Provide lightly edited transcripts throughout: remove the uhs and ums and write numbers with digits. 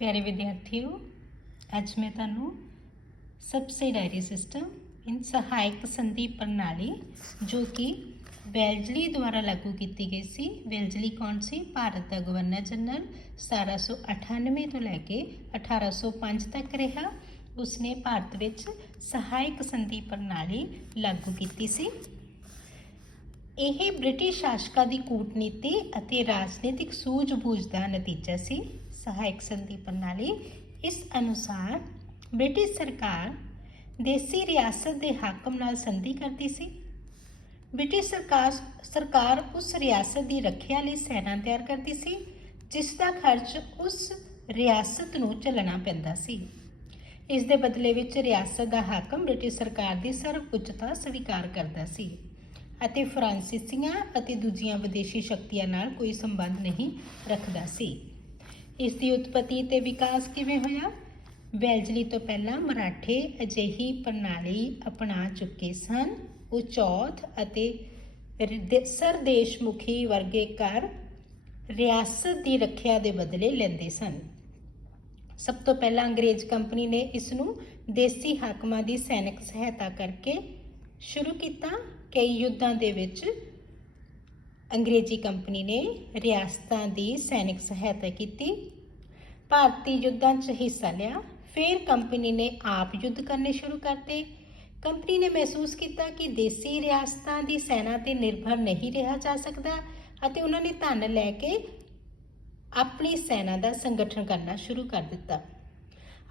प्यारे विद्यार्थियों, अज मैं तुहानू सबसिडायरी सिस्टम इन सहायक संधि प्रणाली जो कि वेल्जली द्वारा लागू की गई सी। वेल्जली कौन सी? भारत का गवर्नर जनरल 1798 तो लैके 1805 तक रहा। उसने भारत विच सहायक संधि प्रणाली लागू की सी। यह ब्रिटिश शासकों की कूटनीति और राजनीतिक सूझबूझ का नतीजा सी। सहायक संधि प्रणाली इस अनुसार ब्रिटिश सरकार देसी रियासत के हाकम नाल संधि करती सी। ब्रिटिश सरकार उस रियासत की रखिया लई सेना तैयार करती सी जिसका खर्च उस रियासत नूं झलना पैंदा सी। इस दे बदले विच रियासत का हाकम ब्रिटिश सरकार की सर्वउच्चता स्वीकार करता सी ਅਤੇ ਫਰਾਂਸੀਸੀਆਂ ਅਤੇ ਦੂਜੀਆਂ ਵਿਦੇਸ਼ੀ ਸ਼ਕਤੀਆਂ ਨਾਲ ਕੋਈ ਸੰਬੰਧ ਨਹੀਂ ਰੱਖਦਾ ਸੀ। ਇਸ ਦੀ ਉਤਪਤੀ ਤੇ ਵਿਕਾਸ ਕਿਵੇਂ ਹੋਇਆ? ਵੈਲਜ਼ਲੀ ਤੋਂ ਪਹਿਲਾਂ ਮਰਾਠੇ ਅਜਿਹੀ ਪ੍ਰਣਾਲੀ ਅਪਣਾ ਚੁੱਕੇ ਸਨ। ਉਹ ਚੌਥ ਅਤੇ ਸਰਦੇਸ਼ਮੁਖੀ ਵਰਗੇ ਕਰ ਰਿਆਸਤ ਦੀ ਰੱਖਿਆ ਦੇ ਬਦਲੇ ਲੈਂਦੇ ਸਨ। ਸਭ ਤੋਂ ਪਹਿਲਾਂ ਅੰਗਰੇਜ਼ ਕੰਪਨੀ ਨੇ ਇਸ ਨੂੰ ਦੇਸੀ ਹਾਕਮਾਂ ਦੀ ਸੈਨਿਕ ਸਹਾਇਤਾ ਕਰਕੇ शुरू किया। कई युद्धों के विच अंग्रेजी कंपनी ने रियासतों की सैनिक सहायता की। भारतीय युद्धों च हिस्सा लिया। फिर कंपनी ने आप युद्ध करने शुरू करते। कंपनी ने महसूस किया कि देसी रियासतों की सेना पर निर्भर नहीं रहा जा सकता और उन्होंने धन लैके अपनी सेना का संगठन करना शुरू कर दिता।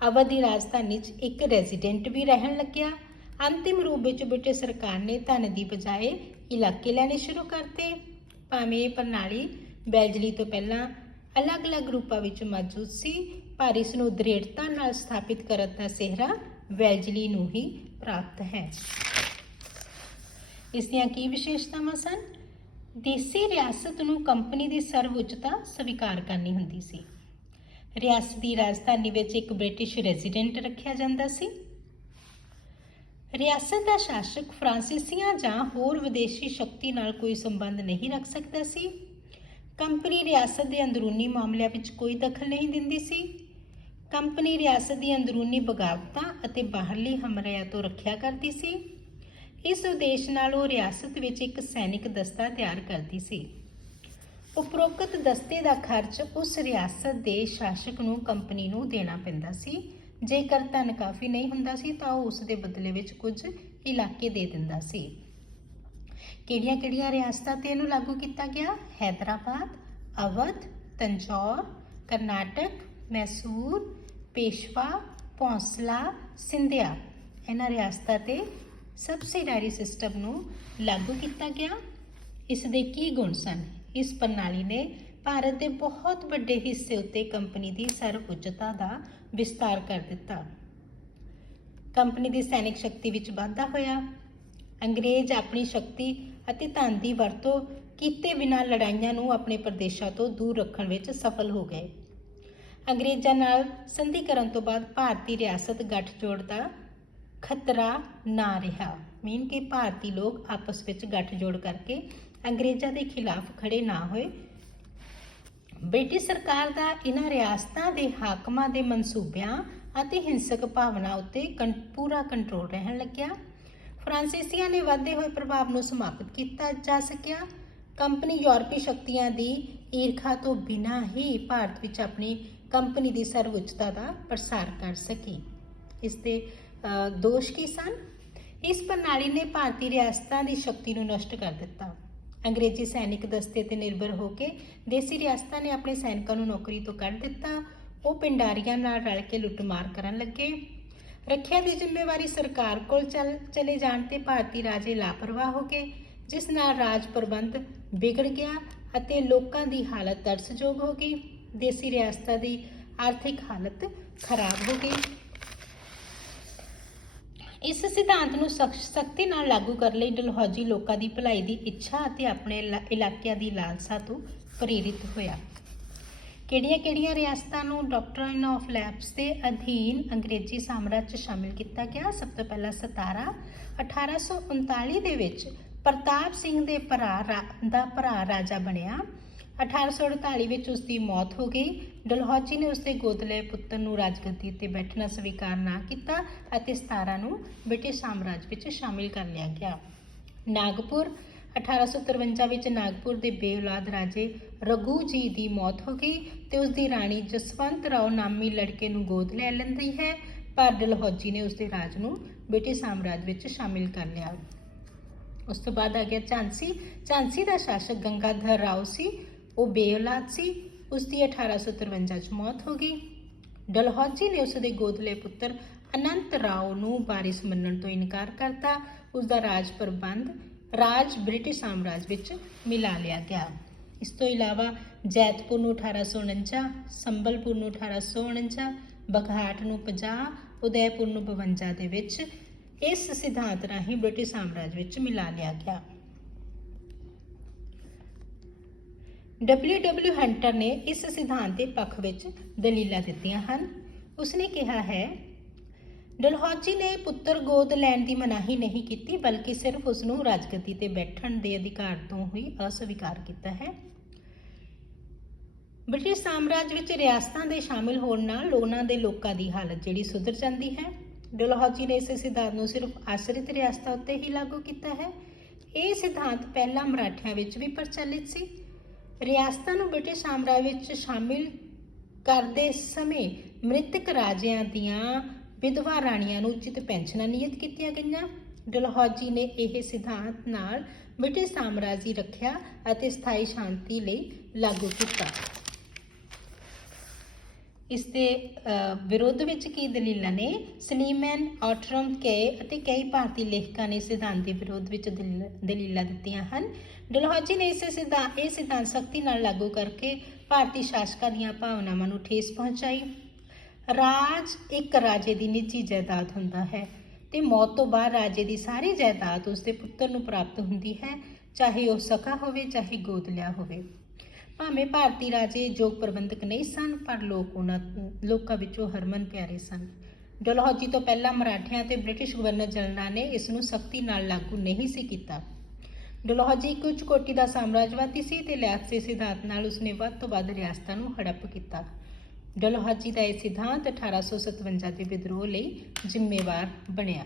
अवध की राजधानी एक रेजिडेंट भी रहन लग्या। अंतिम रूप में ब्रिटिश सरकार ने धन की बजाय इलाके लेने शुरू करते। भावें यह प्रणाली वैल्जली तो पहला अलग अलग रूपों में मौजूद सी, पर इसनूं दृढ़ता नाल स्थापित करने का सेहरा वैल्जली नूं ही प्राप्त है। इसदियां की विशेषतावां सन? देसी रियासत नूं कंपनी की सर्वउच्चता स्वीकार करनी हुंदी सी। रियासत की राजधानी विच एक ब्रिटिश रेजिडेंट रखिया जांदा सी। रियासत का शासक फ्रांसीसियां जां होर विदेशी शक्ति नाल कोई संबंध नहीं रख सकता सी। कंपनी रियासत के अंदरूनी मामलों में कोई दखल नहीं दिंदी सी। कंपनी रियासत की अंदरूनी बगावतां अते बाहरली हमलिਆਂ तो रखिया करती सी। इस उद्देश्य नाल वो रियासत विच एक सैनिक दस्ता तैयार करती सी। उपरोक्त दस्ते का खर्च उस रियासत के शासक नूं कंपनी नूं देना पैंदा सी। जेकर धन काफ़ी नहीं हुंदा सी तां उस दे बदले विच कुछ इलाके दे दिंदा सी। किहड़ियां रियासतां ते इहनूं लागू किया गया? हैदराबाद, अवध, तंजौर, करनाटक, मैसूर, पेशवा, भौंसला, सिंधिया इन्हां रियासतां ते सबसिडायरी सिस्टम नूं लागू किया गया। इस दे की गुण सन? इस प्रणाली ने भारत के बहुत बड़े हिस्से उत्ते कंपनी की सर्वउच्चता का विस्तार कर दिता। कंपनी की सैनिक शक्ति विच वाधा होया। अंग्रेज अपनी शक्ति अते धन की वरतों किए बिना लड़ाइयां नूं अपने प्रदेशों तो दूर रखण विच सफल हो गए। अंग्रेज़ों नाल संधि करन तो बाद भारतीय रियासत गठजोड़ का खतरा ना रहा। मीन कि भारतीय लोग आपस विच गठजोड़ करके अंग्रेज़ों के खिलाफ खड़े ना होए। ब्रिटिश सरकार का इन्हां रियासतां दे हाकमां दे मनसूबियां अते हिंसक भावना उत्ते पूरा कंट्रोल रहन लग्या। फ्रांसीसियां ने वधदे होए प्रभाव नूं समाप्त किया जा सकिया। कंपनी यूरोपी शक्तियां दी ईर्खा तो बिना ही भारत विच अपनी कंपनी की सर्वउच्चता का प्रसार कर सकी। इसके दोष की सन? इस प्रणाली ने भारतीय रियासतां की शक्ति नूं नष्ट कर दिता। अंग्रेजी सैनिक दस्ते ते निर्भर होकर देसी रियासतां ने अपने सैनिकों को नौकरी तो कढ़ दिता। वो पिंडारियां नाल रल के लुटमार करन लगे। रखिया की जिम्मेवारी सरकार को चले जाण ते भारतीय राजे लापरवाह हो गए, जिस नाल राज प्रबंध बिगड़ गया अते लोकां दी हालत तरसयोग हो गई। देसी रियासतां दी आर्थिक हालत खराब हो गई। इस सिद्धांत नूं सख्ती नाल लागू करने लई डलहौजी लोकां दी भलाई दी इच्छा अते अपने इलाकिਆਂ दी लालसा तो प्रेरित होया। किहड़ियां रियासतां नूं डॉक्ट्रिन ऑफ लैप्स के अधीन अंग्रेजी साम्राज्य शामिल किया गया? सब तो पहला सतारा 1839 दे विच प्रताप सिंह दे भरा राजा बनिया। 1848 ਵਿੱਚ ਉਸ ਦੀ ਮੌਤ ਹੋ ਗਈ। ਡਲਹੌਜੀ ਨੇ ਉਸਦੇ ਗੋਦਲੇ ਪੁੱਤਰ ਨੂੰ ਰਾਜਗੱਦੀ ਤੇ ਬੈਠਣਾ ਸਵੀਕਾਰ ਨਾ ਕੀਤਾ ਅਤੇ 17 ਨੂੰ ਬ੍ਰਿਟਿਸ਼ ਸਾਮਰਾਜ ਵਿੱਚ ਸ਼ਾਮਿਲ ਕਰ ਲਿਆ ਗਿਆ। ਨਾਗਪੁਰ 1853 ਵਿੱਚ ਨਾਗਪੁਰ ਦੇ ਬੇਔਲਾਦ ਰਾਜੇ ਰਘੂ ਜੀ ਦੀ ਮੌਤ ਹੋ ਗਈ ਤੇ ਉਸ ਦੀ ਰਾਣੀ ਜਸਵੰਤ ਰਾਓ ਨਾਮੀ ਲੜਕੇ ਨੂੰ ਗੋਦ ਲੈ ਲੈਂਦੀ ਹੈ, ਪਰ ਡਲਹੌਜੀ ਨੇ ਉਸਦੇ ਰਾਜ ਨੂੰ ਬ੍ਰਿਟਿਸ਼ ਸਾਮਰਾਜ ਵਿੱਚ ਸ਼ਾਮਿਲ ਕਰ ਲਿਆ। ਉਸ ਤੋਂ ਬਾਅਦ ਆ ਗਿਆ ਝਾਂਸੀ। ਝਾਂਸੀ ਦਾ ਸ਼ਾਸਕ ਗੰਗਾਧਰ ਰਾਓ ਸੀ, ਉਹ ਬੇਔਲਾਦ ਸੀ। ਉਸ ਦੀ 1853 'ਚ ਮੌਤ ਹੋ ਗਈ। ਡਲਹੌਜੀ ਨੇ ਉਸਦੇ ਗੋਦਲੇ ਪੁੱਤਰ ਅਨੰਤ ਰਾਓ ਨੂੰ ਵਾਰਿਸ ਮੰਨਣ ਤੋਂ ਇਨਕਾਰ ਕਰਤਾ। ਉਸਦਾ ਰਾਜ ਬ੍ਰਿਟਿਸ਼ ਸਾਮਰਾਜ ਵਿੱਚ ਮਿਲਾ ਲਿਆ ਗਿਆ। ਇਸ ਤੋਂ ਇਲਾਵਾ ਜੈਤਪੁਰ ਨੂੰ 1849, ਸੰਬਲਪੁਰ ਨੂੰ 1849, ਬਘਾਟ ਨੂੰ 50, ਉਦੈਪੁਰ ਨੂੰ 52 ਦੇ ਵਿੱਚ ਇਸ ਸਿਧਾਂਤ ਰਾਹੀਂ ਬ੍ਰਿਟਿਸ਼ ਸਾਮਰਾਜ ਵਿੱਚ ਮਿਲਾ ਲਿਆ ਗਿਆ। W ਹੰਟਰ ਨੇ ਇਸ ਸਿਧਾਂਤ ਦੇ ਪੱਖ ਵਿੱਚ ਦਲੀਲਾਂ ਦਿੱਤੀਆਂ ਹਨ। ਉਸਨੇ ਕਿਹਾ ਹੈ, ਡਲਹੌਜੀ ਨੇ ਪੁੱਤਰ ਗੋਦ ਲੈਣ ਦੀ ਮਨਾਹੀ ਨਹੀਂ ਕੀਤੀ, ਬਲਕਿ ਸਿਰਫ ਉਸ ਨੂੰ ਰਾਜਗੱਦੀ ਤੇ ਬੈਠਣ ਦੇ ਅਧਿਕਾਰ ਤੋਂ ਹੀ ਅਸਵੀਕਾਰ ਕੀਤਾ ਹੈ। ਬ੍ਰਿਟਿਸ਼ ਸਾਮਰਾਜ ਵਿੱਚ ਰਿਆਸਤਾਂ ਦੇ ਸ਼ਾਮਿਲ ਹੋਣ ਨਾਲ ਉਹਨਾਂ ਦੇ ਲੋਕਾਂ ਦੀ ਹਾਲਤ ਜਿਹੜੀ ਸੁਧਰ ਜਾਂਦੀ ਹੈ। ਡਲਹੌਜੀ ਨੇ ਇਸ ਸਿਧਾਂਤ ਨੂੰ ਸਿਰਫ ਆਸ਼ਰਿਤ ਰਿਆਸਤਾਂ ਉੱਤੇ ਹੀ ਲਾਗੂ ਕੀਤਾ ਹੈ। ਇਹ ਸਿਧਾਂਤ ਪਹਿਲਾਂ ਮਰਾਠਿਆਂ ਵਿੱਚ ਵੀ ਪ੍ਰਚਲਿਤ ਸੀ। ਰਿਆਸਤਾਂ ਨੂੰ ਬ੍ਰਿਟਿਸ਼ ਸਾਮਰਾਜ ਵਿੱਚ ਸ਼ਾਮਿਲ ਕਰਦੇ ਸਮੇਂ ਮ੍ਰਿਤਕ ਰਾਜਿਆਂ ਦੀਆਂ ਵਿਧਵਾ ਰਾਣੀਆਂ ਨੂੰ ਉਚਿਤ ਪੈਨਸ਼ਨਾਂ ਨਿਯਤ ਕੀਤੀਆਂ ਗਈਆਂ। ਡਲਹੌਜੀ ਨੇ ਇਹ ਸਿਧਾਂਤ ਨਾਲ ਬ੍ਰਿਟਿਸ਼ ਸਾਮਰਾਜ ਦੀ ਰੱਖਿਆ ਅਤੇ ਸਥਾਈ ਸ਼ਾਂਤੀ ਲਈ ਲਾਗੂ ਕੀਤਾ। ਇਸ ਦੇ ਵਿਰੋਧ ਵਿੱਚ ਕੀ ਦਲੀਲਾਂ ਨੇ? ਸਲੀਮੈਨ, ਆਟਰਮ ਅਤੇ ਕਈ ਭਾਰਤੀ ਲੇਖਕਾਂ ਨੇ ਸਿਧਾਂਤ ਦੇ ਵਿਰੋਧ ਵਿੱਚ ਦਲੀਲਾਂ ਦਿੱਤੀਆਂ ਹਨ। ਡਲਹੌਜੀ ਨੇ ਇਹ ਸਿਧਾਂਤ ਸਖਤੀ ਨਾਲ ਲਾਗੂ ਕਰਕੇ ਭਾਰਤੀ ਸ਼ਾਸਕਾਂ ਦੀਆਂ ਭਾਵਨਾਵਾਂ ਨੂੰ ਠੇਸ ਪਹੁੰਚਾਈ। ਰਾਜ ਇੱਕ ਰਾਜੇ ਦੀ ਨਿੱਜੀ ਜਾਇਦਾਦ ਹੁੰਦਾ ਹੈ ਤੇ ਮੌਤ ਤੋਂ ਬਾਅਦ ਰਾਜੇ ਦੀ ਸਾਰੀ ਜਾਇਦਾਦ ਉਸਦੇ ਪੁੱਤਰ ਨੂੰ ਪ੍ਰਾਪਤ ਹੁੰਦੀ ਹੈ, ਚਾਹੇ ਉਹ ਸਕਾ ਹੋਵੇ ਚਾਹੇ ਗੋਦ ਲਿਆ ਹੋਵੇ। ਭਾਵੇਂ ਭਾਰਤੀ ਰਾਜੇ ਯੋਗ ਪ੍ਰਬੰਧਕ ਨਹੀਂ ਸਨ, ਪਰ ਲੋਕਾਂ ਵਿੱਚੋਂ ਹਰਮਨ ਪਿਆਰੇ ਸਨ। ਡਲਹੌਜੀ ਤੋਂ ਪਹਿਲਾਂ ਮਰਾਠਿਆਂ ਅਤੇ ਬ੍ਰਿਟਿਸ਼ ਗਵਰਨਰ ਜਨਰਲਾਂ ਨੇ ਇਸ ਨੂੰ ਸਖਤੀ ਨਾਲ ਲਾਗੂ ਨਹੀਂ ਸੀ ਕੀਤਾ। ਡਲਹੌਜੀ ਇੱਕ ਉੱਚ ਕੋਟੀ ਦਾ ਸਾਮਰਾਜਵਾਦੀ ਸੀ ਤੇ ਲੈਫਟ ਸਿਧਾਂਤ ਨਾਲ ਉਸਨੇ ਵੱਧ ਤੋਂ ਵੱਧ ਰਿਆਸਤਾਂ ਨੂੰ ਹੜੱਪ ਕੀਤਾ। ਡਲਹੌਜੀ ਦਾ ਇਹ ਸਿਧਾਂਤ 1857 ਦੇ ਵਿਦਰੋਹ ਲਈ ਜ਼ਿੰਮੇਵਾਰ ਬਣਿਆ।